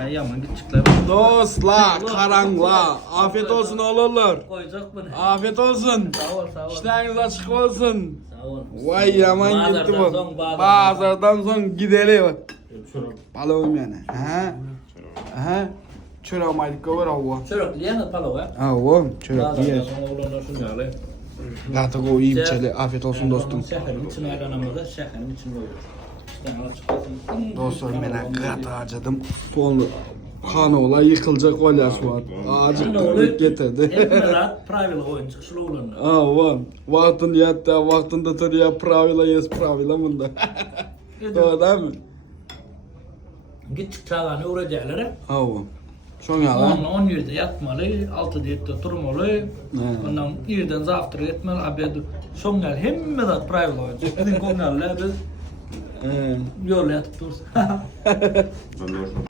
Ya yaman küçükler. Dostlar, karangla. Afiyet olsun oğullar. Koyacak bunu. Afiyet olsun. Sağ ol sağ ol. İşleriniz açık olsun. Sağ ol. Vay yaman gitti bu. Bazardan son gidelim. Balığım yani. Aha. Çörek maydık var avva. Çörek diye mi palo ya? Avva, çörek diye. Oğlanlar şunu alayım. Zaten o iyi bir çeli. Afiyet olsun dostum. Şekerim için ayranamadı. Şekerim için koyuyoruz. İşte açık olsun. Dostlar ben kırat harcadım. Sonra kanola yıkılacak olyası var. Ağacık tıklık getirdi. Hepmeler pravila oyun çıkışlı oğlanlar. Aa, vaktin yatta, vaktinde tur ya pravila yes pravila bunda. Doğru değil mi? Gittik çağlarını uğrayacakları. Aa, şon ya lan. 10 yerde yatmalı, 6 yerde durmalı. Ondan yerden zaftır etmeli, abiyadu. Şonlar hemmeler pravila oyun çıkışlı. Bizim kongarlar biz yol yatıp dursun.